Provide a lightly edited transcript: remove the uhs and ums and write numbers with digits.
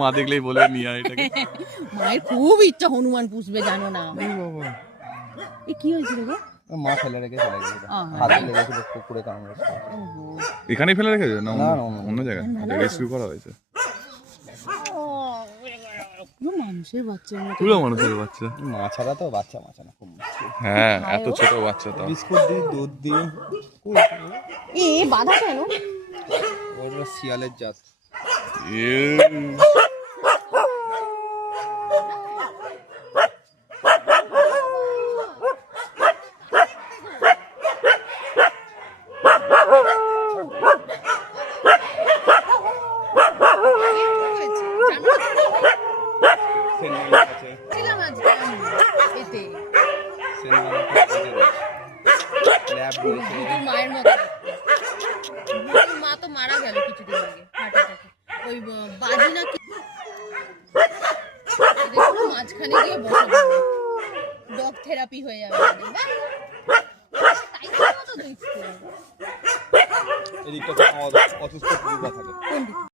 মা দেখলেই বলে নিয়ে আয় এটাকে। মায়ের খুব ইচ্ছা হনুমান পুষবে, জানো না? এ কি হয়েছিল গো? মা ফেলে রেখে চলে গেছিল, হাত লেগেছিল পুকুরে কামড়েছে। এখানেই ফেলে রেখেছে না অন্য জায়গায় রেস্কিউ করা হয়েছে? মানুষের বাচ্চা, পুরো মানুষের বাচ্চা। মা ছাড়া তো বাচ্চা মাছ না, খুব হ্যাঁ, এত ছোট বাচ্চা। তো বিস্কুট দিই, দুধ দিই। এ বাধা কেন? ওটা শিয়ালের জাত। মায়ের মতো মা তো মারা গেল কিছুদিন আগে হার্ট অ্যাটাকে, ওই বাজি নাকি মাঝখানে গিয়ে বসে ডগ থেরাপি হয়ে যাবে। এদিকটা অসুস্থ থাকে।